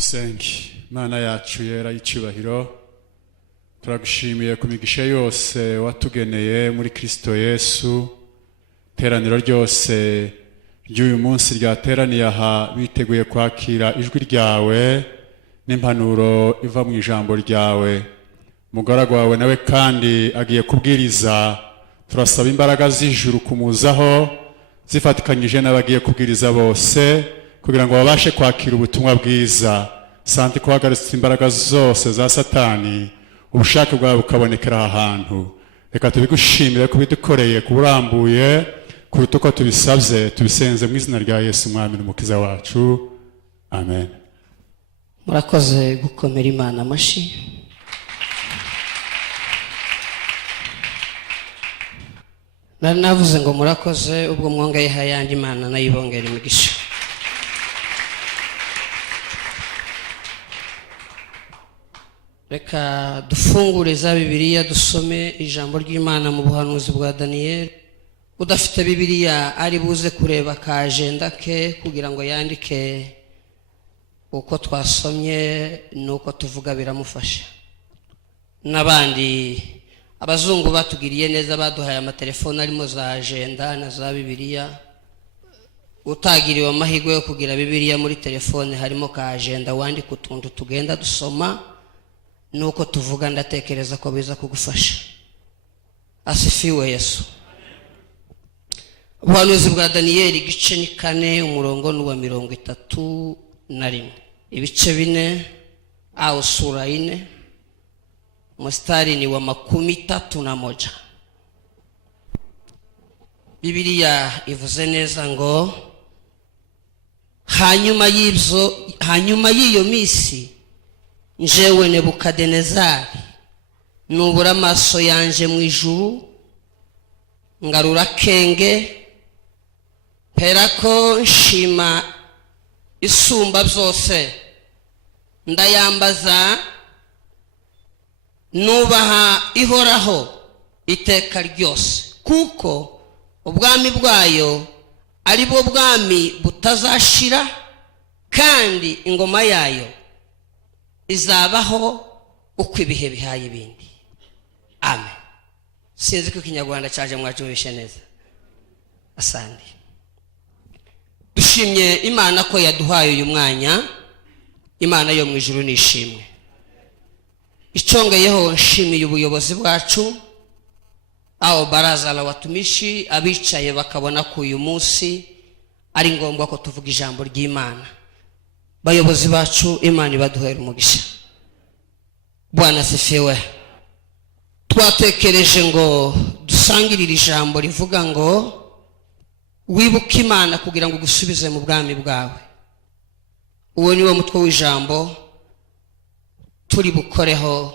Dusenge. Mana yacu yera y'icubahiro, turagushimiye ku migisha yose watugeneye muri Kristo Yesu. Teraniro ryose ry'uyu munsi ryateraniye aha biteguye kwakira ijwi ryawe n'impanuro iva mu ijambo ryawe. Mugaragu wawe nawe kandi agiye kubwiriza, turasaba imbaraga z'ijuru kumuzaho zifatikanyije n'abagiye kubwiriza bose kugira ngo babashe kwakira ubutumwa bwiza. Santi kuhagarutsa imbaraga zose za Satani, ubushake bwawe bukabonekera ahantu. Reka tubigushimire kubidukoreye kuburambuye kuruta uko tubisabye, tubisenze mu izina rya Yesu Umwami n'Umukiza wacu. Amen. Murakoze gukomera Imana amashi. Navuze ngo murakoze ubwo mwongeye hayandi Imana nayibongera imigisha. Reka dufungure za Bibiliya dusome ijambo ry'Imana mu buhanuzi bwa Daniel. Udafite Bibiliya ari buze kureba ka agenda ke kugira ngo yandike uko twasomye nuko tuvuga biramufasha. N'abandi abazungu batugiriye neza baduhaye amatelefone arimo za agenda na za Bibiliya. Utagiriwe amahirwe yo kugira Bibiliya muri telefone harimo ka agenda wandika utuntu tugenda dusoma nuko tuvuga, ndatekereza ko biza kugufasha. Asifiwe Yesu. Ubuhanuzi bwa Daniel igice ni 4 umurongo n'uwa 31, ibice 4 au sura 4 mstari ni wa 31. Bibiliya ivuze neza ngo hanyuma y'iyo misi njewe Nebukadinezari nubura amaso yanje mu ijuru ngarura kenge perako nshima isumba byose ndayambaza nubaha ihoraho iteka ryose, kuko ubwami bwayo ari bwo bwami butazashira kandi ingoma yayo izabaho uko ibihe bihaye ibindi. Amen. Sinzi ko Ikinyarwanda cyaje mwacumvishe neza. Asandi. Dushimye Imana ko yaduhaye uyu mwanya. Imana yo mu ijuru nishimwe. Icongeyeho nshimiye ubuyobozi bwacu, aho baraza la watumishi abicaye bakabona ko uyu munsi ari ngombwa ko tuvuga ijambo ry'Imana. Bayobozi bacu Imana ibaduhere umugisha. Bwana asifiwe. Twatekereje ngo dusangirire ijambo rivuga ngo wibuke Imana kugira ngo gusubize mu bwami bwawe. Uwo ni wo mutwe w'ijambo turi bukoreho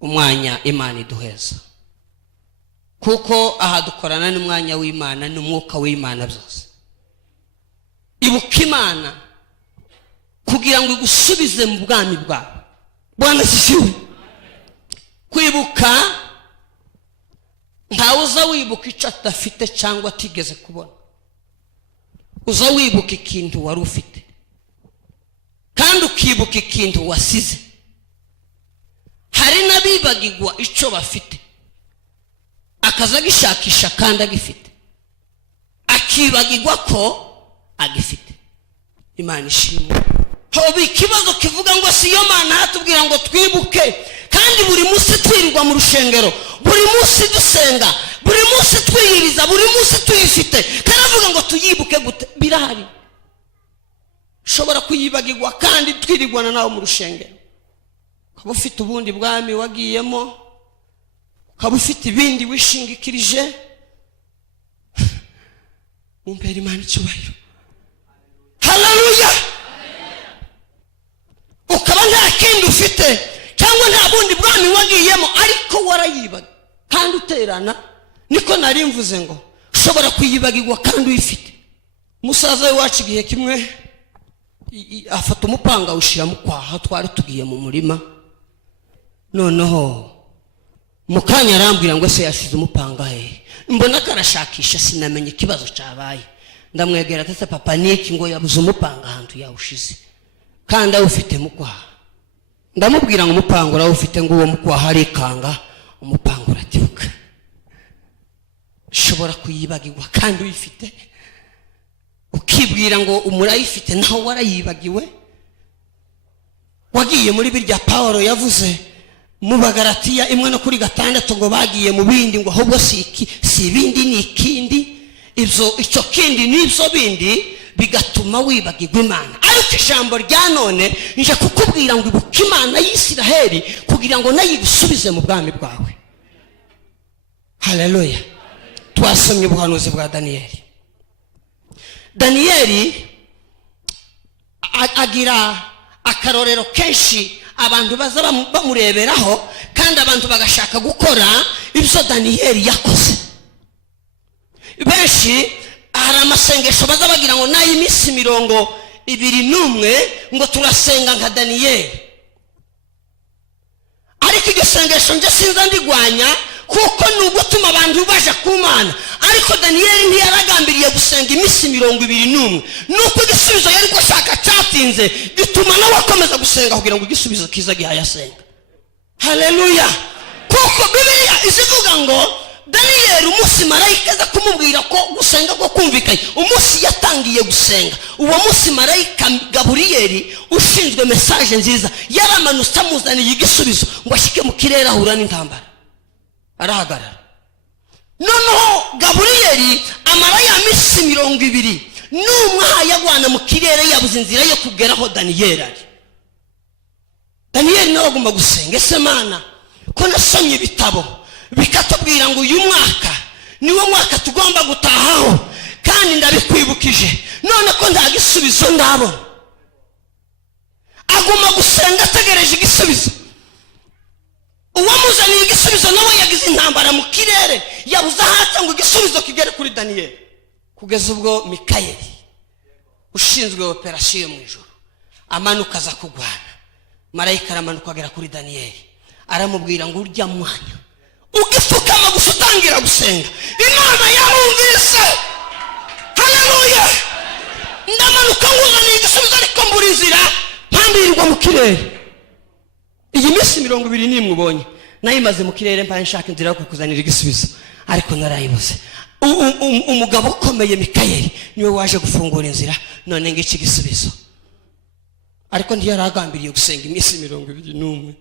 umwanya Imana iduheza, kuko aha dukorana n'umwanya w'Imana n'umwuka w'Imana byose. Ibuka Imana kugira ngo igusubize mu bwami bwawe. Bwana asifiwe. Kwibuka ntawe uza wibuka icyo atafite cyangwa atigeze kubona. Uza wibuka ikintu wari ufite kandi ukibuka ikintu wasize. Hari n'abibagirwa icyo bafite akaza gishakisha kandi agifite, akibagirwa ko agifite. Imana ishimwe. Hoba ikibazo kivuga ngo si yo Mana hatubwira ngo twibuke, kandi buri munsi twirirwa mu rushengero, buri munsi dusenga, buri munsi twiyiriza, buri munsi tuyifite, karavuga ngo tuyibuke gute? Birahari. Shobora kuyibagirwa kandi twirirwana nawe mu rushengero. Ukaba ufite ubundi bwami wagiyemo, ukaba ufite ibindi wishingikirije. Mumpera Imana icyubahiro. Haleluya. Ukaba nta kindi ufite cyangwa nta bundi bwami wagiyemo, ariko warayibaga kandi uterana. Niko nari mvuze ngo ushobora kuyibagirwa kandi uyifite. Umusaza wacu igihe kimwe afata umupanga ushira mu kwaha, twari tugiye mu murima. Noneho mukanya arambwira ngo se yasize umupanga he. Mbona karashakisha, sinamenye ikibazo cyabaye. ndamwegera ati papa niki ngo yabuze umupanga ahantu yawushize kandi awufite mukwaha. Ndamubwira ngo umupanga urawufite ngo uwo mukwaha ari kanga umupanga uratibuka. Shobora kuyibagirwa kandi uyifite ukibwira ngo umurayifite naho warayibagiwe. Wagiye muri birya Paulo yavuze mu Bagalatiya 1:6 ngo bagiye mu bindi ngo ahubwo si ibindi ni ikindi. Icyo kindi n'ibyo bindi bigatuma wibagirwa Imana. Ariko ijambo rya none nje kukubwira ngo ibuka Imana y'Isiraheli kugira ngo nayo igusubize mu bwami bwawe. Haleluya. Twasomye ubuhanuzi bwa Daniyeli. Daniyeli agira akarorero kenshi abantu baza bamureberaho kandi abantu bagashaka gukora ibyo Daniyeli yakoze. Benshi hari amasengesho baza bagira ngo nayo iminsi 21 ngo turasenga nka Daniyeli. Ariko iryo sengesho nje sinza ndigwanya kuko nubwo tuma abantu baje ku Mana. Ariko Daniyeli ntiyaragambiriye gusenga iminsi 21 nuko igisubizo yari ko shaka cyatinze gituma nawe akomeza gusenga kugira ngo igisubizo kiza gihayasenga. Haleluya. Kuko Bibiliya izivuga ngo Daniyeli umunsi marayika aza kumubwira ko gusenga ko kumvikanye umunsi yatangiye gusenga. Uwo munsi marayika Gaburiyeli ushinzwe message nziza yaramanutse amuzaniye igisubizo ngo ashike mu kirere ahura n'intambara. Arahagarara. Noneho Gaburiyeli amara ya minsi 20 n'umwaha yagwana mu kirere yabuze inzira yo kugeraho Daniyeli ari. Daniyeli nawe agomba gusenga. Ese Mana ko nasomye ibitabo bikatubwira ngo uyu mwaka niwo mwaka tugomba gutahaho kandi ndabikwibukije none ko nta gisubizo ndabona. Agomba gusenga ategereje igisubizo. Uwamuzaniye igisubizo nawe yagize intambara mu kirere yabuze ahatse ngo igisubizo kigere kuri Daniyeli. Kugeza ubwo Mikayeli ushinzwe operasiyo mu ijuru amanuka aza kugwana. Marayika aramanuka agera kuri Daniyeli aramubwira ngo urya mwanya ugifukama gusa utangira gusenga Imana yarumvise. Haleluya. Ndamanuka nguzaniye igisubizo ariko mbura inzira mpambirirwa mu kirere. Iyi minsi 21 ubonye nayimaze mu kirere mpa nshaka inzira yo kukuzanira igisubizo ariko narayibuze. Umugabo ukomeye Mikayeli niwe waje gufungura inzira none ngiki igisubizo. Ariko ntiyaragambiriye gusenga iminsi 21.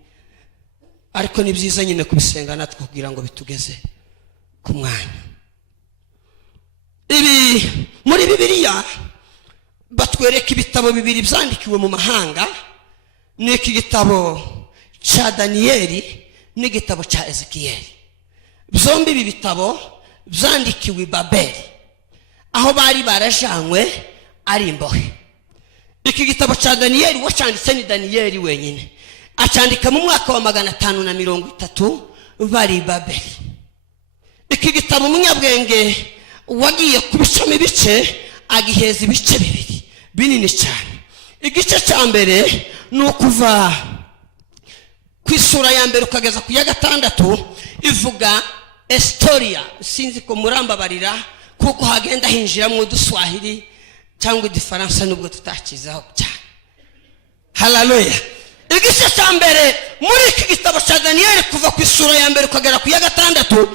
Ariko ni byiza nyine kubisenga natwe kugira ngo bitugeze ku mwanya. Ibi muri Bibiliya batwereka ibitabo bibiri byandikiwe mu mahanga. Ni iki gitabo cha Daniyeli n'igitabo cha Ezekiyeli. Byombi ibi bitabo byandikiwe i Babeli aho bari barajanywe ari imbohe. Iki gitabo cha Daniyeli wacanditse ni Daniyeli wenyine. Acandika mu mwaka wa 530 bari Babeli. Iki gitabo umunyabwenge wagiye kubisoma ibice agiheza ibice bibiri binini cyane. Igice cya mbere ni ukuva ku isura ya mbere ukageza ku ya 6 ivuga historia. Sinzi ko murambabarira kuko hagenda hinjiramo uduswahili cyangwa igifaransa nubwo tutakizaho cyane. Haleluya. Igice cya mbere muri iki gitabo cya Daniyeli kuva ku isura ya mbere ukagera ku ya 6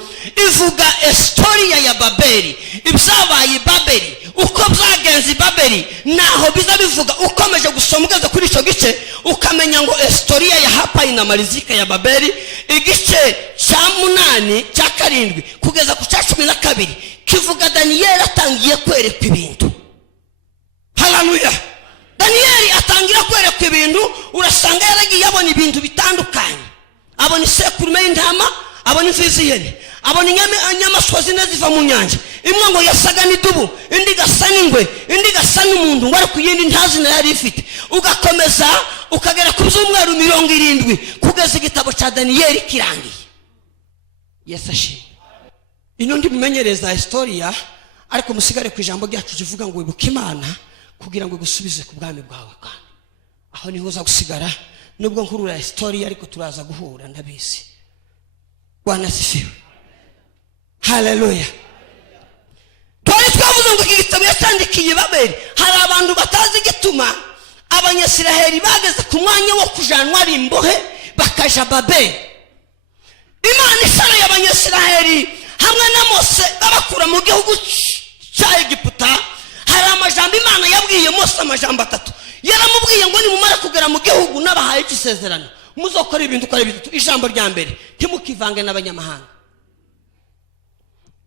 ivuga historia ya Babeli. Ibyabaye Babeli uko byagenze Babeli naho biza bivuga ukomeje gusoma ugeze kuri icyo gice ukamenya ngo historia ya hapa inamalizika ya Babeli. Igice cya 8 cya 7 kugeza ku cya 12 kivuga Daniyeli atangiye kwerekwa ibintu. Haleluya. Daniyeli atangira kwerekwa ibintu urasanga yaragiye abona ibintu bitandukanye. Abona isekurume y'intama, abona imfizi y'ihene, abona inyamaswa zine ziva mu nyanja. Imwe ngo yasaga n'idubu, indi gasa n'ingwe, indi gasa n'umuntu ngo ari ku yindi ntazi na yari ifite. Ugakomeza ukagera ku byumweru 70 kugeza igitabo cya Daniyeli kirangiye. Yesashi. Ino ndi bimenyereza historia ariko musigare ku ijambo ryacu rivuga ngo ibuka Imana kugira ngo gusubize ku bwami bwawe kandi aho niho uza gusigara nubwo nkurura historia ariko turaza guhura ndabizi. Bwana sifiwe. Haleluya. Twari bavuze ngo iki gitabo yatandikiye Babeli. Hari abantu batazi igituma abanyasiraheli bageze ku mwanya wo kujanwa ari imbohe bakaja Babeli. Imana isaraye abanyasiraheli hamwe na Mose babakura mu gihugu cya Egiputa. Hari amajambo Imana yabwiye Mose, amajambo 3. Yaramubwiye ngo nimumara kugera mu gihugu nabahaye isezerano muzokora ibintu ukora bitatu. Ijambo rya mbere, ntimukivange n'abanyamahanga.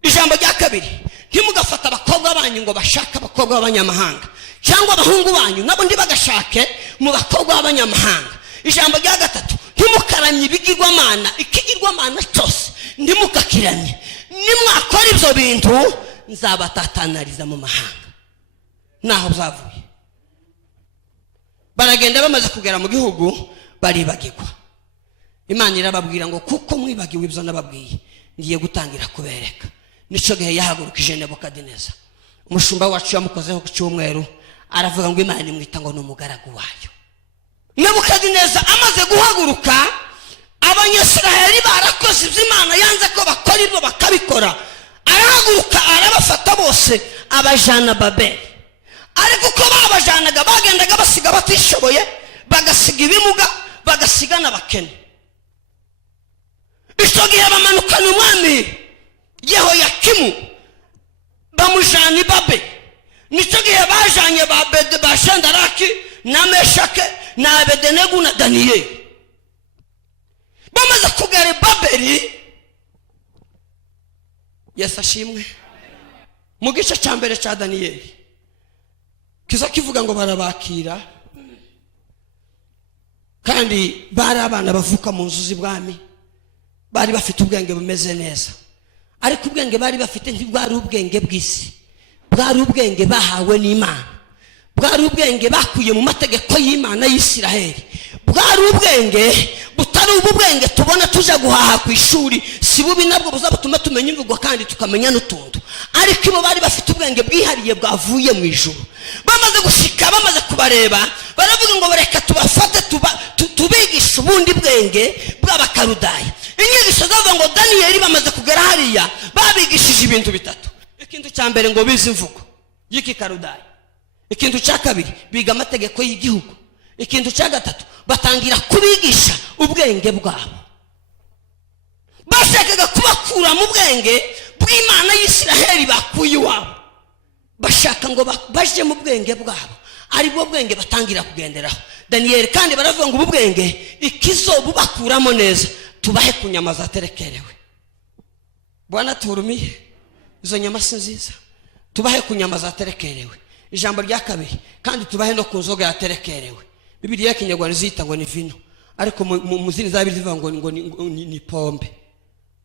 Ijambo rya kabiri, ntimugafata abakobwa banyu ngo bashaka abakobwa b'abanyamahanga, cyangwa abahungu banyu nabo ndi bagashake mu bakobwa b'abanyamahanga. Ijambo rya gatatu, ntimukaramye ibigirwamana, ikigirwamana cyose ntimukakiramye. Nimwakora ibyo bintu nzabatatanariza mu mahanga. Naho byavuye. Baragenda bamaze kugera mu gihugu baribagirwa. Imana irababwira ngo kuko mwibagiwe ibyo nababwiye ngiye gutangira kubereka. Nico gihe yahagurukije Nebukadineza. Umushumba wacu yamukozeho ku cyumweru aravuga ngo Imana imwita ngo n'umugaragu wayo. Nebukadineza amaze guhaguruka, abanyasiraheli barakoze ibyo Imana yanze ko bakora ibyo bakabikora. Arahaguruka arabafata bose abajana Babeli. Ariko uko babajanaga bagendaga basiga batishoboye, bagasiga ibimuga, bagasiga n'abakene. Icyo gihe bamanukana umwami Yehoyakimu bamujana i Babeli. Nicyo gihe bajanye ba Shandaraki na Meshake na Abedenego na Daniyeli. Bamaze kugera i Babeli, Yesu ashimwe, mu gice cya mbere cya Daniyeli kiza kivuga ngo barabakira kandi bari abana bavuka mu nzu z'ibwami, bari bafite ubwenge bumeze neza. Ariko ubwenge bari bafite ntibwari ubwenge bw'isi, bwari ubwenge bahawe n'Imana, bwari ubwenge bakuye mu mategeko y'Imana y'Isiraheli, bwari ubwenge butari ubwenge tubona tuja guhaha ku ishuri. Si bubi nabwo buzabutuma tumenya imvugo kandi tukamenya n'utuntu, ariko ibo bari bafite ubwenge bwihariye bwavuye mu ijuru. Bamaze gushika, bamaze kubareba, baravuga ngo bareka tubafate tubigisha ubundi bwenge bw'Abakaludaya. Inyigisho zavuga ngo Daniyeli bamaze kugera hariya babigishije ibintu bitatu. Ikintu cya mbere ngo bize imvugo y'Ikikaludaya. Ikintu cya kabiri biga amategeko y'igihugu. Ikintu cya gatatu batangira kubigisha ubwenge bwabo. Bashakaga kubakura mu bwenge bw'Imana y'Isiraheli bakuye iwabo, bashaka ngo baje mu bwenge bwabo, ari bwo bwenge batangira kugenderaho. Daniyeli kandi baravuga ngo ubu bwenge ikizobubakuramo neza tubahe ku nyama zaterekerewe. Bwana turumiye, izo nyama si nziza, tubahe ku nyama zaterekerewe. Ijambo rya kabiri, kandi tubahe no ku nzoga yaterekerewe. Bibiliya y'Ikinyarwanda zita ngo ni vino, ariko mu zindi zabiri zivuga ngo ni pombe.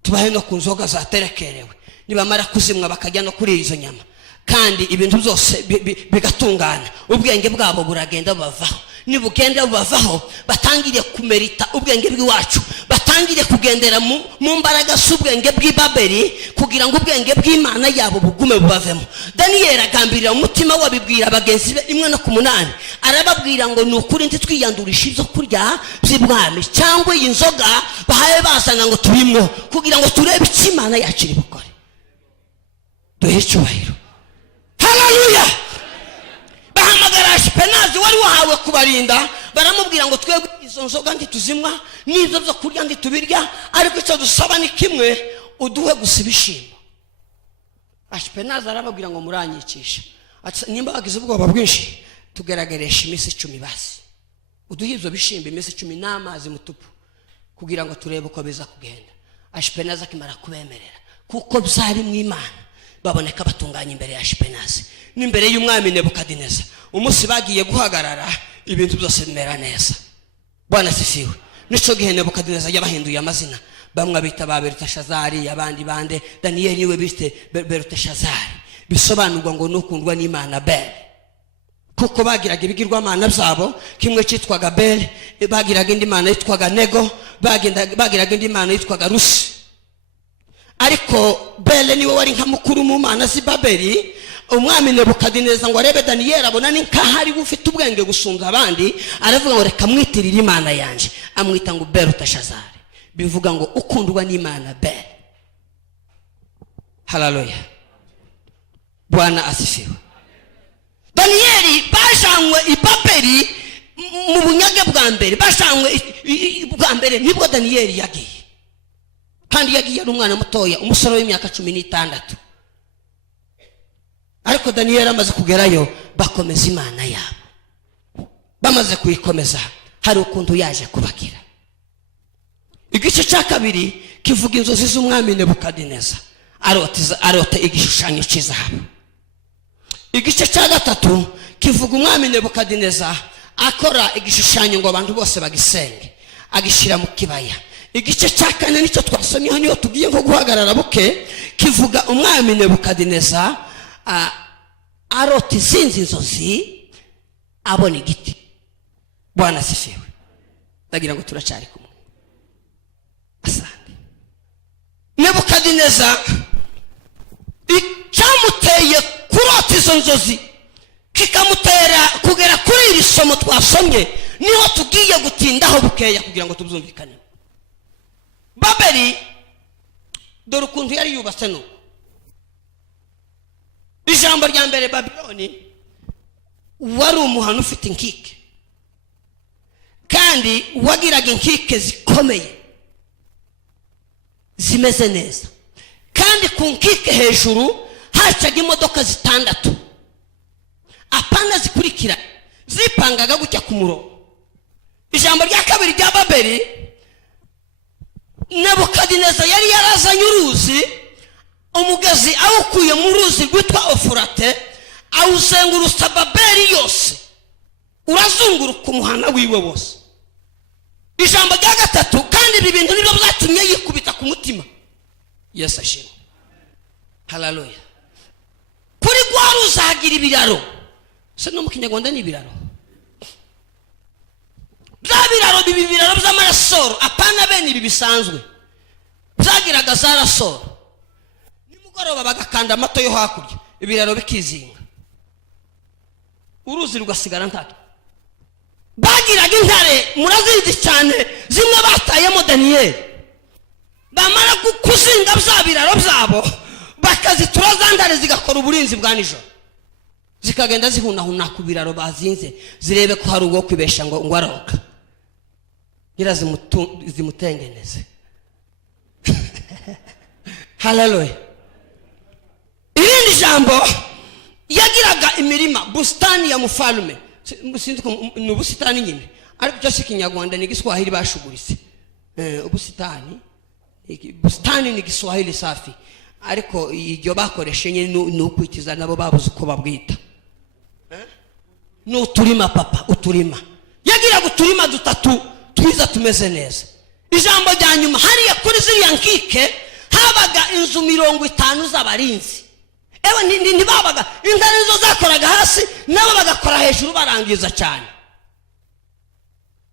Tubahe no ku nzoga zaterekerewe, nibamara kuzimwa bakajya no kuri izo nyama, kandi ibintu byose bigatungana. Ubwenge bwabo buragenda bubavaho. Nibugenda bubavaho batangire kumerita ubwenge bw'iwacu, batangire kugendera mu mbaraga z'ubwenge bw'i Babeli, kugira ngo ubwenge bw'Imana yabo bugume bubavemo. Daniyeli agambirira umutima wabibwira bagenzi be 1:8, arababwira ngo ni ukuri ntitwiyandurisha ibyo kurya by'ibwami cyangwa iyi nzoga bahaye bazana ngo tubimwo, kugira ngo turebe icyo Imana yacu iri bukore. Duhe icyubahiro. Haleluya. Bahamagara Ashpenazi wari wahawe kubarinda, baramubwira ngo twebwe izo nzoga ntituzimwa, n'izo byo kurya ntitubirya, ariko icyo dusaba ni kimwe, uduhe gusa ibishimbo. Ashpenazi arababwira ngo muranyikisha, nimba bagize ubwoba bwinshi tugeragresha iminsi 10 basi, uduhe ibyo bishimbo iminsi 10 n'amazi mutupu, kugira ngo turebe uko biza kugenda. Ashpenazi akimara kubemerera, kuko byari mu Imana, baboneka batunganya imbere ya Ashpenazi n'imbere y'umwami Nebukadineza. Umunsi bagiye guhagarara, ibintu byose bimera neza. Bwana sifiwe. Nico gihe Nebukadineza yabahinduye amazina, bamwe bita ba Beluteshazari, abandi bande Daniyeli we bite Beluteshazari, bisobanurwa ngo nukundwa n'Imana Bel, kuko bagiraga ibigirwamana byabo. Kimwe cyitwaga Bel, bagiraga indi mana yitwaga Nego, bagiraga indi mana yitwaga Rusi. Ariko Bele niwe wari nka mukuru mu mana z'i Babeli. Umwami Nebukadineza ngo arebe Daniyeli abona ni nk'ahari ufite ubwenge gusumba abandi, aravuga ngo reka mwitirire Imana yanje, amwita ngo Beluteshazari, bivuga ngo ukundwa n'Imana Bel. Haleluya. Bwana asifiwe. Daniyeli bajanywe i Babeli mu bunyage bwa mbere, bajanywe bwa mbere nibwo Daniyeli yagiye, kandi yagiye ari umwana mutoya, umusore w'imyaka 16. Ariko Daniyeli amaze kugerayo bakomeza Imana yabo. Bamaze kuyikomeza hari ukuntu yaje kubagira. Igice cya kabiri kivuga inzozi z'umwami Nebukadineza arota igishushanyo cy'izahabu. Igice cya gatatu kivuga umwami Nebukadineza akora igishushanyo ngo abantu bose bagisenge, agishira mu kibaya. Igice cya kane nicyo twasomye hano tugiye nko guhagarara buke, kivuga umwami Nebukadineza arota izinzi inzozi abona igiti. Bwana asifiwe. Ndagira ngo turacari kumwe. Asante. Nebukadineza icyamuteye kurota izo nzozi kikamutera kugera kuri iri somo twasomye, niho tugiye gutindaho bukeya kugira ngo tubyumvikane. Babeli dore ukuntu yari yubatse no. Ijambo rya mbere Babiloni wari umuhano ufite inkike, kandi wagiraga inkike zikomeye zimeze neza, kandi ku nkike hejuru hacaga imodoka 6 apana zikurikira zipangaga gutya ku murongo. Ijambo rya kabiri rya Babeli, Nebukadineza yari yarazanye uruzi, umugezi awukuye mu ruzi rwitwa Ofurate, awuzengurusa Babeli yose, urazunguruka umuhana wiwe wose. Ijambo rya gatatu, kandi ibi bintu nibyo byatumye yikubita ku mutima. Yesu ashimwe. Haleluya. Kuri gwaru uzagira ibiraro. Se no mu Kinyarwanda ni ibiraro. Bya biraro bibi biraro by'amarasoro apana bene ibi bisanzwe. Byagiraga za rasoro. Nimugoroba bagakanda amato yo hakurya, ibiraro bikizinga, uruzi rugasigara ntacyo. Bagiraga intare murazizi cyane zimwe batayemo Daniyeli, bamara kuzinga bya biraro byabo bakazitura za ntare zigakora uburinzi bwa nijoro, zikagenda zihunahuna ku biraro bazinze zirebe ko hari uwo kwibesha ngo aroka zimutengeneze. Haleluya. Irindi jambo yagiraga imirima, bustani ya mufalme. Sinzi ko ni ubusitani nyine, ariko cyo Kinyarwanda ni Giswahili bashugurise. Ubusitani bustani ni Giswahili safi, ariko iryo bakoreshe nyine ni ukwitiza nabo babuze uko babwita. No turima papa, uturima. Yagira guturima 3 twiza tumeze neza. Ijambo rya nyuma hariya kuri ziriya nkike habaga inzu 50 z'abarinzi. Ewe ntibabaga intare zo zakoraga hasi, nabo bagakora hejuru barangiza cyane.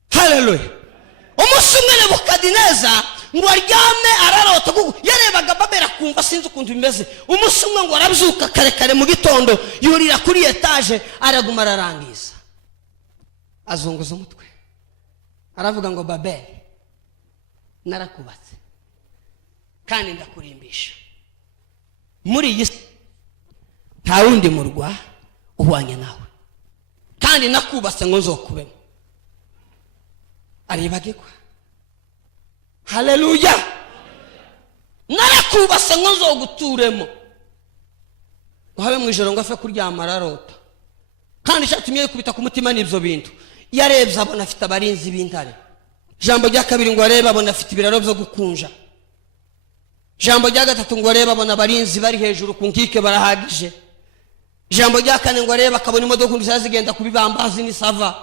Haleluya. Umunsi umwe Nebukadineza ngo aryame ararota, yarebaga Babeli kumva sinzi ukuntu bimeze. Umunsi umwe ngo arabyuka kare mu gitondo, yurira kuri etage araguma ararangiza, azunguza umutwe aravuga ngo Babeli narakubatse kandi ndakurimbisha, muri iyi nta wundi murwa uhwanye nawe, kandi nakubatse ngo nzokubemo. Aribagirwa. Haleluya. Narakubase ngo nzoguturemo, wahabe mu ijoro ngo afe kuryama ararota, kandi cyatumye yikubita ku mutima n'ibyo bintu. Yarebye abona afite abarinzi b'intare. Jambo rya kabiri ngo areba abona afite ibiraro byo gukunja. Jambo rya gatatu ngo areba abona abarinzi bari hejuru ku nkike barahagije. Jambo rya kane ngo areba akabona imodoka zigenda kubibambazi ni sava.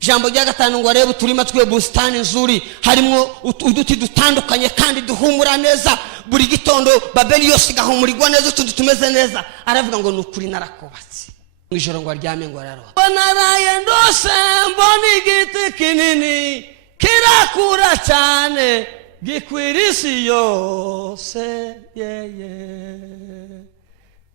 Jambo rya gatanu ngo areba uturima twe bustani nzuri, harimo uduti dutandukanye kandi duhumura neza. Buri gitondo Babeli yose igahumurirwa neza, utundi tumeze neza. Aravuga ngo nukuri narakubatse. Mu ijoro ngo aryame ngo ararota. Banaraye ndose mbona igiti kinini kirakura cyane gikwirisi yose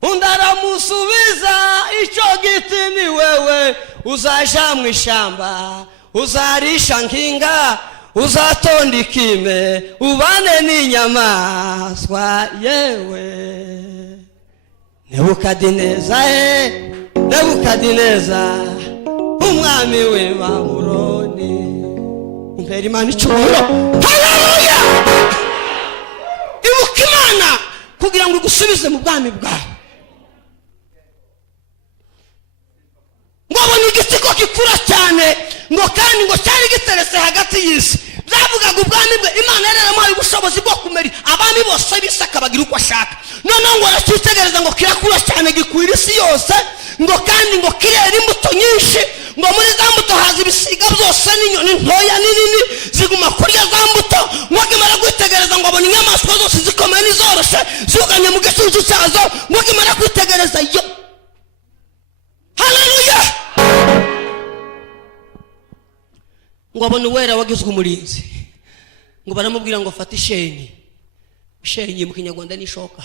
undaramusubiza icyo giti ni wewe uzaja mu ishamba, uzarisha nkinga, uzatonda ikime, ubane n'inyamaswa yewe. Nebukadineza Nebukadineza umwami we Babuloni umpera Imana icyubahiro. Haleluya. Ibuka Imana kugira ngo igusubize mu bwami bwawe. Ngo abone igiti ko gikura cyane ngo kandi ngo cyari giteretse hagati y'isi. Zavugaga ubwami bwe. Imana yari yaramuhaye ubushobozi bwo kumera abami bose bisaka bagira uko ashaka. Noneho ngo aracyitegereza ngo kirakura cyane gikwira isi yose ngo kandi ngo kirera imbuto nyinshi ngo muri za mbuto haza ibisiga byose n'inyoni ntoya n'inini ziguma kurya za mbuto. Ngo kimara kwitegereza ngo abone inyamaswa zose zikomeye n'izoroshye zuganye mu gicucu cyazo. Ngo kimara kwitegereza yo. Haleluya. Ngo abone uwera wagizwe umurinzi. Ngo baramubwira ngo fata ishenyi. Ishenyi mu Kinyarwanda n'ishoka.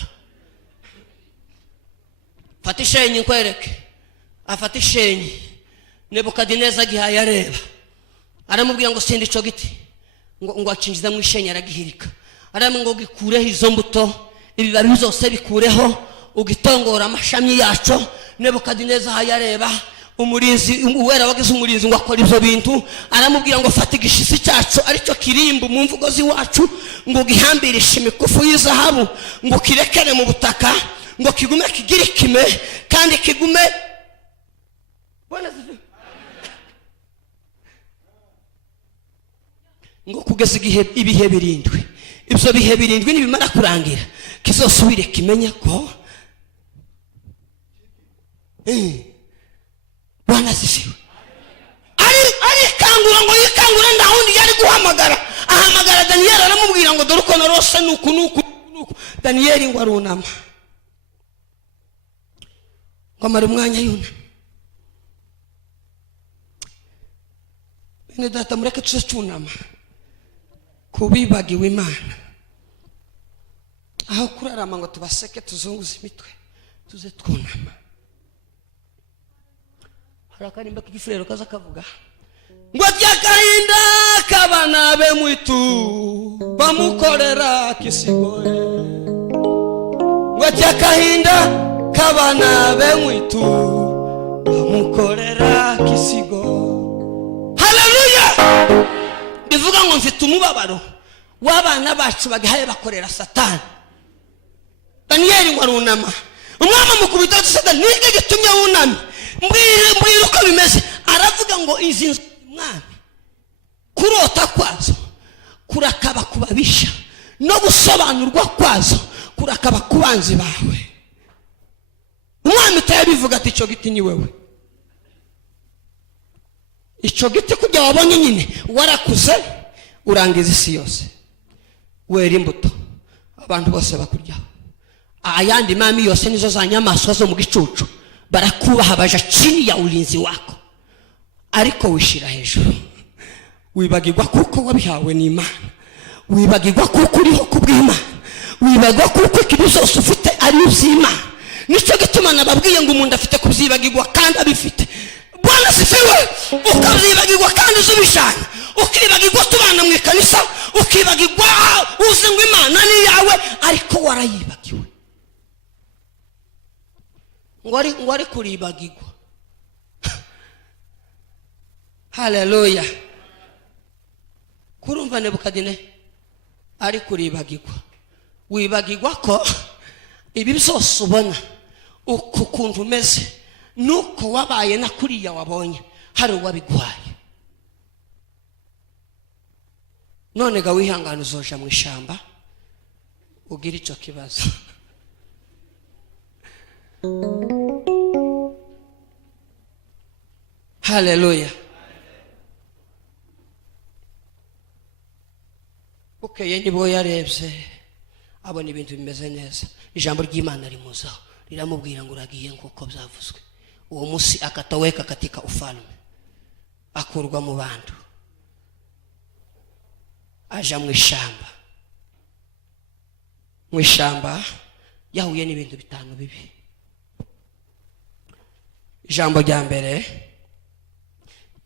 Fata ishenyi nkwereke. Afata ishenyi. Nebukadineza gihaye areba. Aramubwira ngo sindi ico giti. Ngo acinjiza mu ishenyi aragihirika. Aramubwira ngo gikureho izo mbuto, ibibabi byose bikureho, ugitongora amashami yaco. Nebukadineza haye areba. Umurinzi uwera wagize umurinzi ngo akora ibyo bintu. Aramubwira ngo fata igishisi cyacu aricyo kirimbu mu mvugo z'iwacu ngo gihambirishe imikufu y'izahabu ngo kirekere mu butaka ngo kigume kigire kime kandi kigume ngo kugeza igihe ibihe birindwi. Ibyo bihe birindwi nibimara kurangira kizosubire kimenye ko Bwana asifiwe. Ari kangura ngo yikangura ndahundi yari guhamagara. Ahamagara Daniel aramubwira ngo dore uko narose nuku. Daniel ngo arunama. Ngo amara umwanya yunama. Bene data mureke tuze cyunama. Kubibagiwe Imana. Aho kurarama ngo tubaseke tuzunguze imitwe tuze twunama. Rakarimba kigifurero kaza kavuga ngo cyakahinda kabana be mwitu bamukorera kisigoye. Ngo cyakahinda kabana be mwitu bamukorera kisigo. Haleluya. Bivuga ngo mfite umubabaro w'abana bacu bagahaye bakorera Satani. Daniel ngo arunama. Umwami mukubita Satani nige gitumye wunama. Mbwira uko bimeze. Aravuga ngo izi nzu mwami kurota kwazo kurakaba kubabisha no gusobanurwa kwazo kurakaba kubanzi bawe. Umwami tayabivuga ati ico giti ni wewe. Ico giti kujya wabonye nyine warakuze urangiza isi yose. Wera imbuto abantu bose bakuryaho. Ayandi mami yose nizo za nyamaswa zo mu gicucu barakubaha baja chini ya ulinzi wako. Ariko wishira hejuru. Wibagirwa kuko wabihawe n'Imana. Wibagirwa kuko uriho kubw'Imana. Wibagirwa kuko ikibazo ufite ari uz'Imana. Nico gituma nababwiye ngo umuntu afite kubyibagirwa kandi abifite. Bwana asifiwe. Ukabyibagirwa kandi uzubishana. Ukibagirwa tubana mu kanisa, ukibagirwa uzi ngo Imana ni yawe ariko warayibagiwe. Ngwari kuribagirwa. Haleluya. Kurumva Nebukadine ari kuribagirwa. Wibagirwa ko ibi byose ubona uko kuntu umeze nuko wabaye na kuriya wabonye hari uwabigwaye. None ga wihangana uzoja mu ishamba ugira ico kibazo. Haleluya. Okay, nibo yarebye abona ibintu bimeze neza. Ijambo ry'Imana rimuzaho riramubwira ngo uragiye nkuko byavuzwe. Uwo musi akataweka katika ufalme akurwa mu bantu aja mu ishamba. Mu ishamba yahuye n'ibintu bitanu bibi. Ijambo rya mbere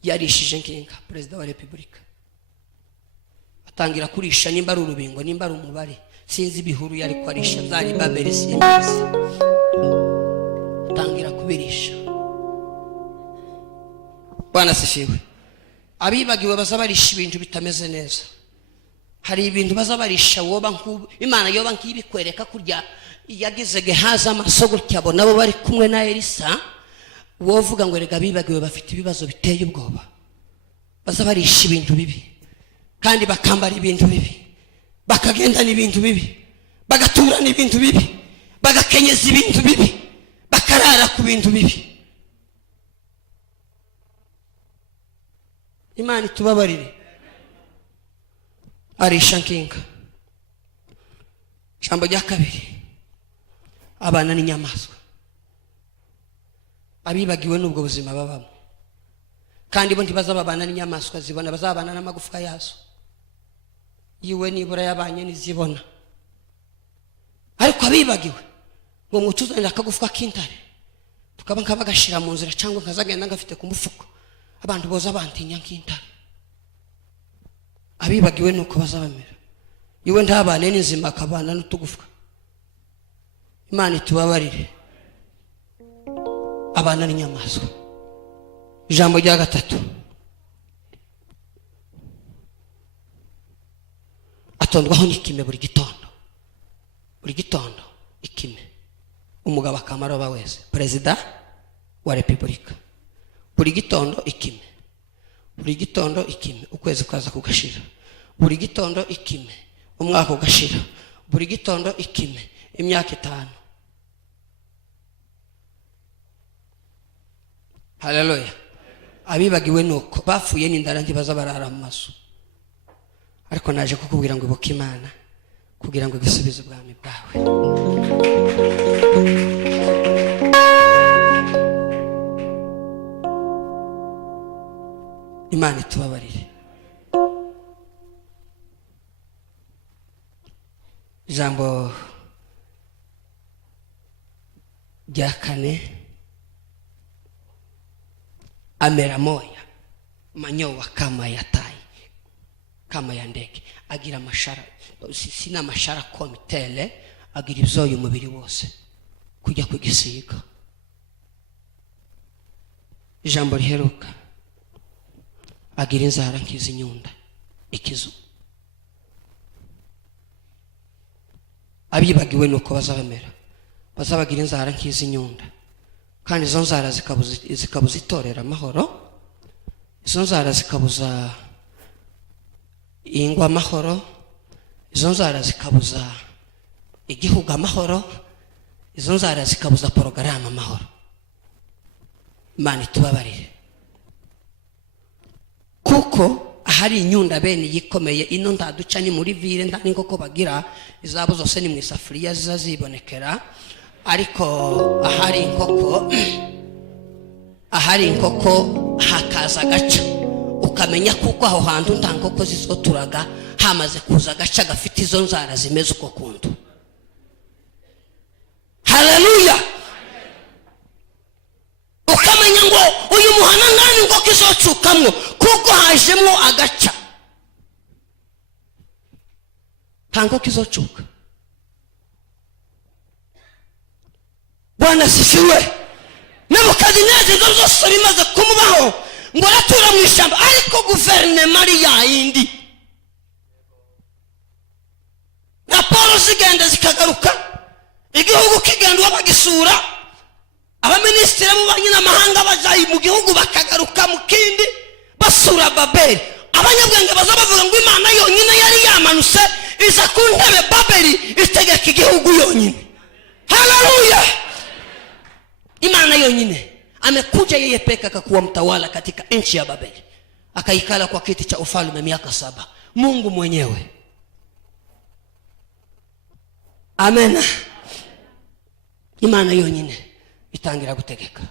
yarishije nkinga Perezida wa Republika. Atangira kurisha nimba ari urubingo nimba ari umubare sinzi ibihuru yari kwarisha byari babere simbizi. birisha. Bwana asifiwe. Abibagiwe bazabarisha ibintu bitameze neza. Hari ibintu bazabarisha woba nk'ubu Imana yoba nk'ibikwereka kurya yagize Gehazi amaso gutya abo nabo bari kumwe na Elisa, wovuga ngo rega bibagiwe bafite ibibazo biteye ubwoba. Bazabarisha ibintu bibi kandi bakambara ibintu bibi, bakagenda n'ibintu bibi, bagatura n'ibintu bibi, bagakenyeza ibintu bibi, bakarara ku bintu bibi. Imana itubabarire. Arisha nkinga. Jambo rya kabiri, abana n'inyamaswa. Abibagiwe n'ubwo buzima babamo, kandi bo ntibazababana n'inyamaswa zibona, bazabana n'amagufwa yazo. Yiwe nibura yabanye nizibona. Ariko abibagiwe ngo mutuzanira akagufwa k'intare tukaba nkabagashira mu nzira cyangwa nkazagenda ngafite ku mufuko, abantu boza bantinya nk'intare. Abibagiwe nuko bazabamera. Yiwe ntabane n'inzima akabana n'utugufwa. Imana itubabarire. Abana n'inyamaswa. Ijambo rya gatatu, atondwaho n'ikime buri gitondo. Buri gitondo ikime. Umugabo akamaroba wese, perezida wa repubulika. Buri gitondo ikime. Buri gitondo ikime, ukwezi kwaza kugashira. Buri gitondo ikime, umwaka ugashira. Buri gitondo ikime, imyaka 5. Haleluya. Abibagiwe nuko bafuye n'indara ntibazabarara mu maso. Ariko naje kukubwira ngo ibuka Imana kugira ngo igisubize ubwami bwawe. Imana itubabarire. Jambo rya kane, amera moya manyowa kama ya tai, kama ya ndege. Agira amashara, sina amashara komitele, agira ibyoyo umubiri wose kujya kugisiga. Ijambo riheruka, agira inzara nk'izinyunda ikizu. Abibagiwe nuko bazabamera, bazabagira inzara nk'izinyunda, kandi izo nzara zikabuza itorera amahoro, izo nzara zikabuza ingwa amahoro, izo nzara zikabuza igihugu amahoro, izo nzara zikabuza porogaramu amahoro. Imana itubabarire. Kuko ahari inyunda bene yikomeye ino ndaduca ni muri vire ndani ngoko bagira, izabo zose ni mu isafuriya zibonekera. Ariko ahari inkoko hakaza agaca, ukamenya kuko aho hantu nta nkoko zizoturaga, hamaze kuza agaca gafite izo nzara zimeze uko kundu. Haleluya. Ukamenya ngo uyu muhana nani ngoko izocukamwo kuko hajemwo agaca, nta nkoko izocuka. Bwana asifiwe. Nebukadineza izo zose bimaze kumubaho ngo aratura mu ishyamba, ariko guverinoma ari yayindi. Raporo zigenda zikagaruka, igihugu kigenda bagisura, abaminisitiri b'ububanyi n'amahanga bajayi mu gihugu bakagaruka mu kindi basura Babeli. Abanyabwenge baza bavuga ngo Imana yonyine yari yamanutse iza ku ntebe Babeli itegeka igihugu yonyine. Haleluya. Imana yonyine amekuja yeye peka akakuwa mtawala katika nchi ya Babeli, akaikala kwa kiti cha ufalme miaka 7. Mungu mwenyewe. Amen. Imana yonyine itangira gutegeka.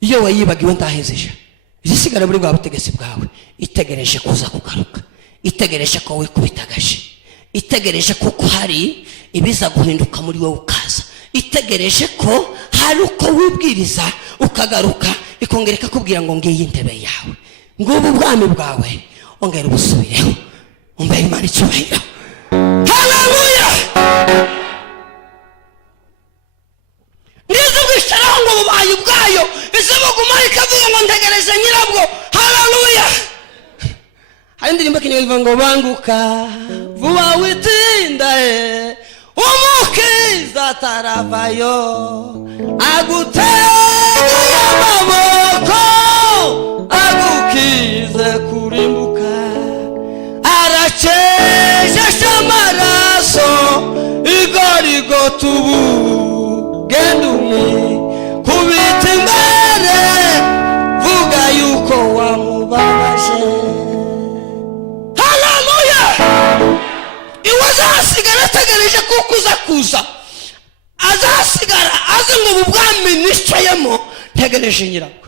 Iyo wayibagiwe ntahezesha, izisigara muri bwa butegetsi bwawe, itegereje kuza kugaruka, itegereje ko wikubitagaje, itegereje kuko hari ibiza guhinduka muri wowe ukaza, itegereje ko hari uko wibwiriza ukagaruka ikongera ikakubwira ngo ngiye intebe yawe, ngubu ubwami bwawe ongera ubusubireho, umbere Imana icyubahiro. Haleluya. Nizo bisharaho umumarayika avuga ngo ntegereje nyirabwo. Haleluya. Hari indirimbo ivuga ngo banguka vuba witinda umukiza ataravayo aguteye amaboko agukize kurimbuka aracejesha amaraso igorigota ubu genda kubita imbere vuga yuko wamubabaje. Haleluya. Iwe azasigara ategereje kuko uza kuza, azasigara azi ngo ubu bwami nicayemo ntegereje nyirabwo,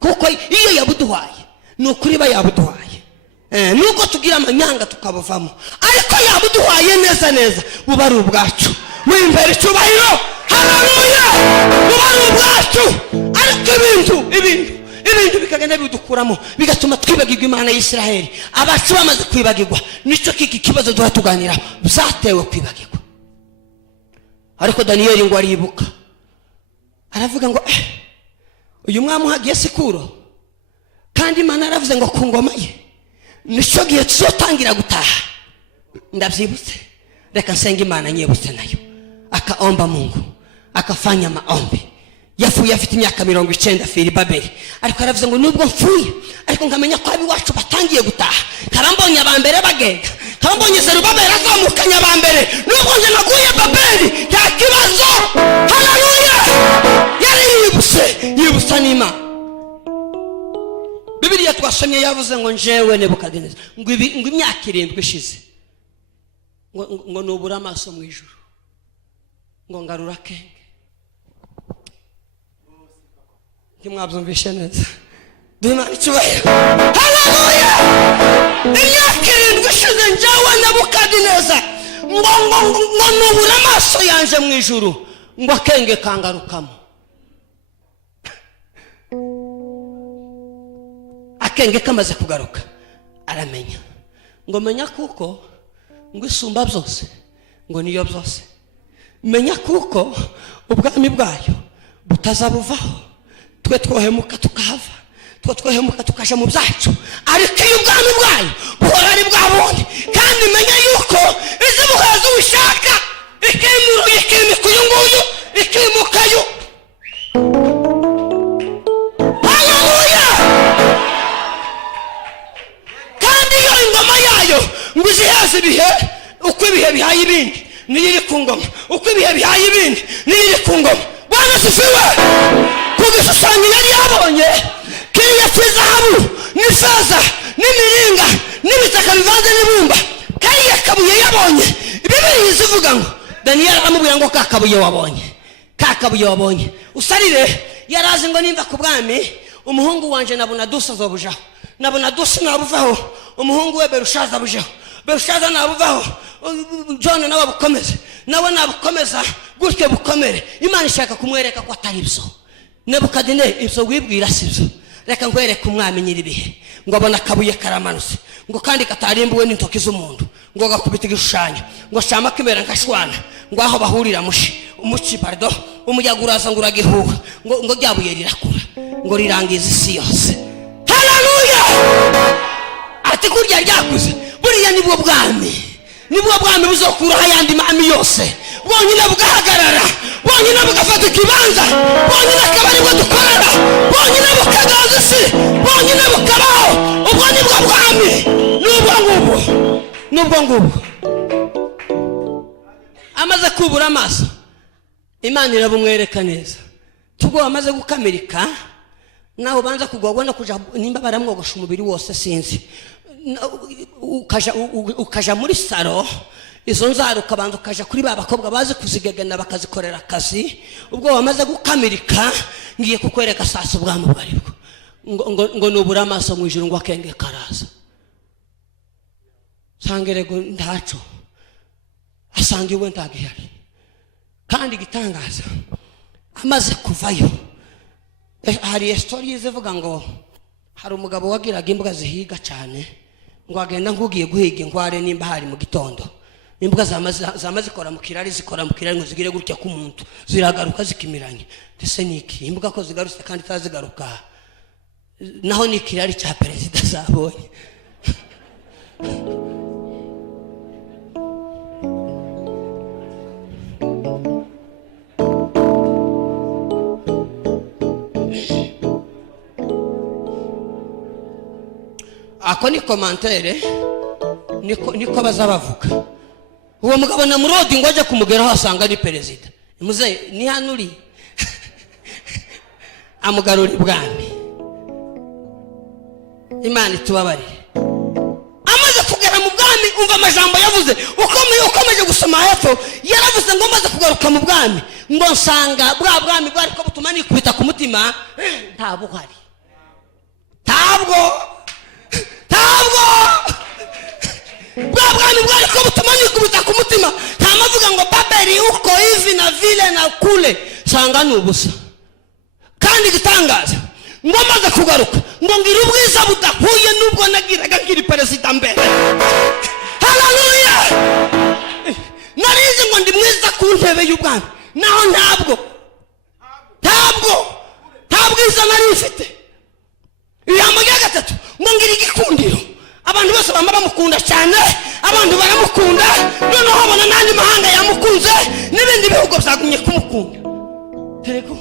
kuko iyo yabuduhaye ni ukuri ba yabuduhaye. Nuko tugira amanyanga tukabuvamo, ariko yabuduhaye neza neza buba ari ubwacu mu imbere cyubahiro. Haleluya. buba ari ubwacu, ariko ibintu bikagenda bidukuramo bigatuma twibagirwa Imana y'Isiraheli. Abacu bamaze kwibagirwa, nico kiki kibazo duha tuganira byatewe kwibagirwa. Ariko Daniyeli ngo aribuka, aravuga ngo uyu mwami uhagiye Sikuro, kandi Imana yaravuze ngo ku ngoma ye nico gihe tuzotangira gutaha. Ndabyibutse, reka nsenga Imana nyibutse nayo. Akaomba Mungu, akafanya maombi. Yafuye afite imyaka 90 firi Babeli, ariko aravuze ngo nubwo mfuye ariko nkamenya ko abiwacu batangiye gutaha. Karambonye abambere bagenda, karambonye Zerubabeli azamukanye abambere, nubwo nje naguye Babeli nta kibazo. Haleluya. Yari yibusa n'Imana. Bibiliya twasomye yavuze ngo njewe Nebukadineza ngo imyaka 7 ishize ngo nubura amaso mu ijuru ngo ngarura kenge. Mwabyumvishe neza. Imana icyubahiro. Haleluya. Imyaka 7 ishize njewe Nebukadineza ngo nubura amaso yanje mu ijuru ngo akenge kangarukamo. Akenge kamaze kugaruka aramenya ngo menya kuko ngo isumba byose ngo niyo byose. Menya kuko ubwami bwayo butazabuvaho, twe twohemuka tukahava, twe twohemuka tukaja mu byacu, ariko iyo ubwami bwayo buhora ari bwa bundi. Kandi menya yuko izi buhaza ushaka ikimuruye ikimikuye nguyu ikimukayo. Haleluya. Kandi iyo ingoma yayo ngo izihaze ibihe, uko ibihe bihaye ibindi niyo iri ku ngoma, uko ibihe bihaye ibindi niyo iri ku ngoma. Bwana sifiwe. Kugishushanyo yari yabonye kiriya cy'izahabu n'ifeza n'imiringa n'ibitaka bivanze n'ibumba, kariya kabuye yabonye. Bibiliya izivuga ngo Daniyeli amubwira ngo kakabuye wabonye usarire. Yarazi ngo nimva ku bwami umuhungu wanje Nabunadusa azobujaho, Nabunadusa nabuvaho, umuhungu we Berushaza abujaho, Berushaza nabuvaho, John nawe bukomeze, nawe nabukomeza gutyo bukomere. Imana ishaka kumwereka ko atari byo. Nebukadineza ibyo wibwira sibyo. Reka nkwereke umwami nyiribihe ngo abona kabuye karamanutse ngo kandi katarimbuwe n'intoki z'umuntu ngo gakubita igishushanyo ngo shama kimera nkashwana ngo aho bahurira umuci pardon umuyaga uraza ngo uragihuha ngo ryabuye rirakura ngo rirangiza isi yose. Haleluya. Ati kurya ryakuze buriya nibwo bwami buzokuraho ayandi mami yose, bonyine bugahagarara, bonyine bugafata ikibanza, bonyine akaba aribwo dukorera, bonyine bukagaza isi, bonyine bukabaho. Ubwo nibwo bwami. Nubwo ngubu amaze kubura amaso, Imana irabumwereka neza. Tubwo amaze gukamirika naho banza kugwagwa no kuja nimba baramwogosha umubiri wose sinzi, ukaja muri saro izo nzara ukabanza ukaja kuri ba bakobwa bazi kuzigegena bakazikorera akazi. Ubwo wamaze gukamirika ngiye kukwereka sasa ubwami bwaribwo ngo nubura amaso mu ijuru ngo akenge karaza. Sangerego ndaco asangiwe ndagihari. Kandi gitangaza amaze kuvayo, hari story zivuga ngo hari umugabo wagiraga imbwa zihiga cyane ngo agenda ngugiye guhiga ingware nimba hari mu gitondo, imbwa zamaze zikora mu kirari ngo zigire gutya ku muntu ziragaruka zikimiranye. Ndetse niki imbwa ko zigarutse kandi tazigaruka naho ni kirari cya perezida zabonye. Ako ni komantere niko bazabavuga. Uwo mugabo na Murodi ngo ajya kumugeraho asanga ni perezida. Muze ni hanuri amugarura ibwami. Imana itubabarire. Amaze kugera mu bwami umva amajambo yavuze. Ukomeje gusoma hepfo yaravuze ngo maze kugaruka mu bwami ngo nsanga bwa bwami bwari ko butuma nikubita ku mutima ntabwo hari. Bwa bwami bwari ko butuma nikubita ku mutima ntamavuga ngo Babeli uko hivi na vile na kule sanga nubusa. Kandi gitangaza ngo maze kugaruka ngo ngira ubwiza budahuye nubwo nagiraga ngiri perezida mbere. Haleluya! Narize ngo ndi mwiza ku ntebe y'ubwami naho ntabwo iza nari mfite. Ijambo rya gatatu ngo ngira igikundiro. Abantu bose bamba bamukunda cyane, abantu baramukunda, noneho babona n'andi mahanga yamukunze n'ibindi bihugu byagumye kumukunda. Tereko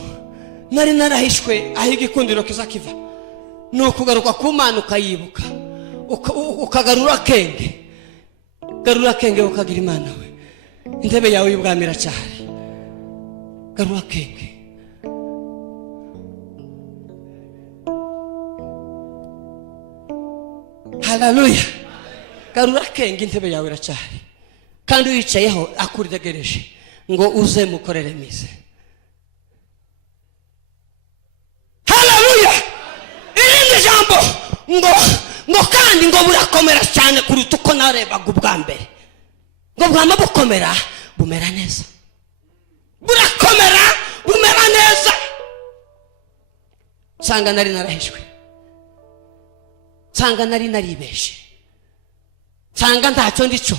nari narahishwe aho igikundiro kizakiva. No kugaruka ku Mana ukayibuka ukagarura akenge. Garura akenge ukagira Imana we. Intebe yawe y'ubwami iracyari. Garura akenge. Haleluya. Garura akenge intebe yawe iracyari. Kandi wicayeho akuridegereje ngo uze mukorere mize. Haleluya. Irindi jambo ngo kandi ngo burakomera cyane kuruta uko narebaga ubwa mbere. Ngo bwama bukomera bumera neza. Burakomera bumera neza. Sanga nari narahishwe. Sanga nari naribeshe. Sanga ntacyo ndico.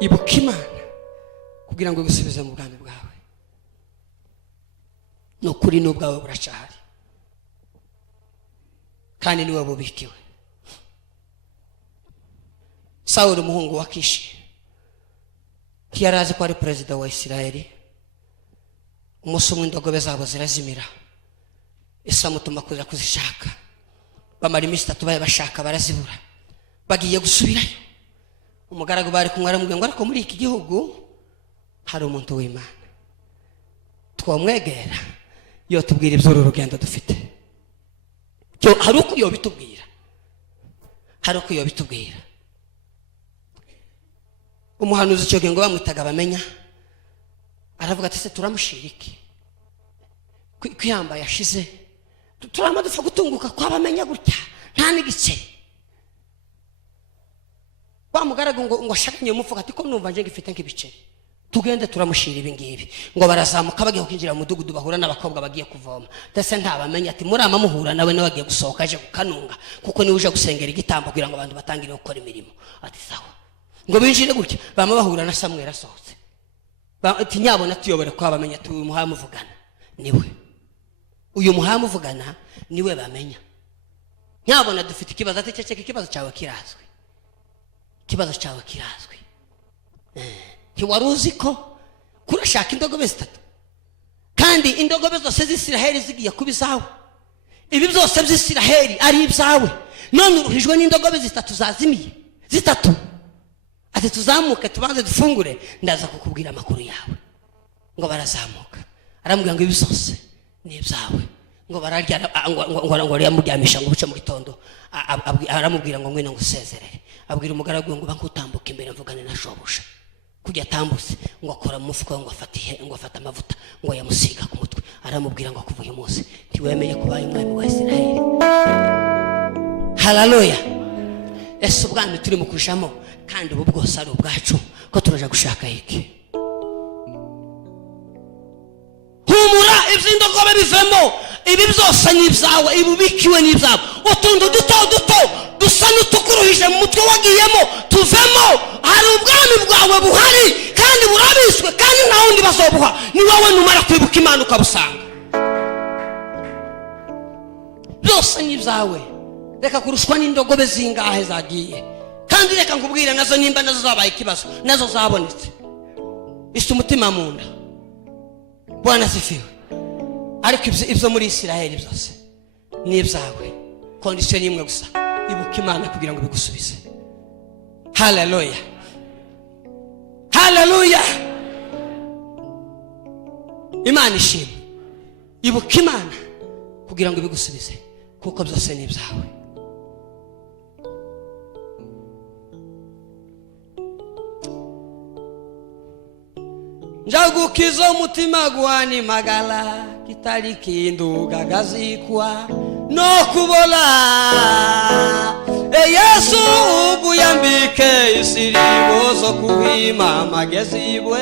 Ibuka Imana kugira ngo igusubize mu bwami bwawe. Nukuri n'ubwawe buracahari. Kandi niwe bubikiwe. Sauli umuhungu wa Kishi yarazi ko ari perezida wa Isirayeli. Umunsi umwe indogobe zabo zirazimira. Isa mutuma kuza kuzishaka. Bamara iminsi 3 baye bashaka barazibura. Bagiye gusubirayo. Umugaragu bari kumwe aramubwira ngo ariko muri iki gihugu hari umuntu w'Imana. Twamwegera yo tubwira ibyo urugendo dufite. Cyo hari uko yo bitubwira. Umuhanuzi cyo ngo bamwitaga bamenya. Aravuga ati se turamushiriki. Kwiyamba yashize. Turamadufa gutunguka kwabamenya gutya nta nigice. Wa mugaragu ngo ashakanye umufuka ati ko numva nje ngifite nk'ibiceri. Tugende turamushira ibingibi. Ngo barazamuka bagiye kwinjira mu mudugudu bahura n'abakobwa bagiye kuvoma. Ndetse ntabamenya ati murama muhura nawe nabagiye gusohoka aje kukanunga kuko niwe uje gusengera igitambo kugira ngo abantu batangire gukora imirimo. Ati sawa. Ngo binjire gutya bama bahura na Samuel asohotse. Ati nyabona tuyobore kwabamenya tuyu muhamu vugana niwe. Uyu muhamu vugana niwe bamenya. Nyabona dufite ikibazo ati cece ikibazo cyawe kirazwe. Kibazo cyawe kirazwe. Ntiwaruzi ko kurashaka indogobe 3 kandi indogobe zose z'Isiraheli zigiye kubizawe. Ibi byose by'Isiraheli ari ibyawe. None uruhijwe n'indogobe 3 zazimiye. 3. Ati tuzamuke tubanze dufungure ndaza kukubwira amakuru yawe. Ngo barazamuka. Aramubwira ngo ibi byose ni ibyawe. Ngo bararya ngo yamuryamisha ngo buce mu gitondo. Aramubwira ngo ngwino ngusezerere. Abwira umugaragu ngo bankutambuka imbere mvugane na shobusha. Kujya atambutse ngo akora mu mufuka ngo afata amavuta ngo yamusiga ku mutwe. Aramubwira ngo kuva uyu munsi ntiwemeye kubaye umwami wa Isirayeli. Haleluya. Ese ubwami turi mu kushamo kandi ubu bwose ari ubwacu ko turaje gushaka iki. Humura iby'indogobe bivemo. Ibi byose ni ibyawe. Ibubikiwe ni ibyawe. Utundu duto dusa n'utukuruhije mu mutwe wagiyemo tuvemo. Hari ubwami bwawe buhari kandi burabiswe kandi nta wundi bazobuha. Ni wowe numara kwibuka Imana ukabusanga. byose ni ibyawe. Reka kurushwa n'indogobe zingahe zagiye, kandi reka nkubwire nazo nimba nazo zabaye ikibazo nazo zabonetse. Isi umutima mu nda. Bwana asifiwe. Ariko ibyo muri Isiraheli byose ni ibyawe. Kondisiyo ni imwe gusa, ibuka Imana kugira ngo bigusubize. Haleluya, haleluya. Imana ishimwe. Ibuka Imana kugira ngo bigusubize, kuko byose ni ibyawe. Njagukiza umutima gwani magala, kitali kinduga gazikwa no kubola. Yesu ubuyambike isiribo zo kuhima amagezibwe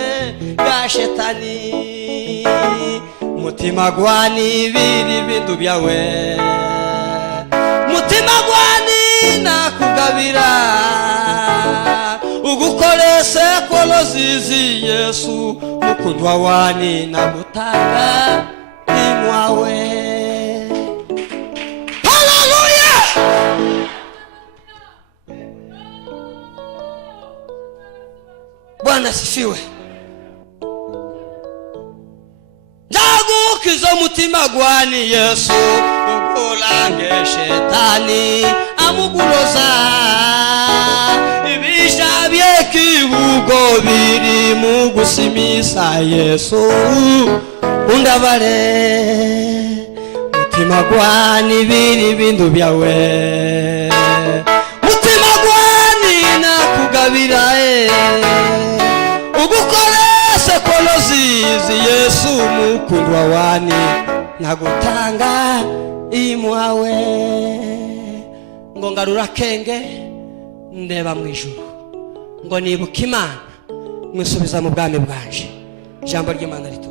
ga shetani. Mutima gwani biri bindu byawe, mutima gwani nakugabira, ugukorese kolozizi Yesu mukundwa wani nagutanga imwawe. Haleluya. Bwana sifiwe. Ndagukiza umutima gwani Yesu ugulange shetani amuguloza. Ibisha byekihugo biri mu gusimisa Yesu undabare. Mutima gwani biri bindu byawe, mutima gwani nakugabira ugukorese kolozizi Yesu mukundwa wani nagutanga imwawe. Ngo ngarura kenge ndeba mu ijuru, ngo nibuka Imana mwisubiza mu bwami bwanje. Ijambo ry'Imana rito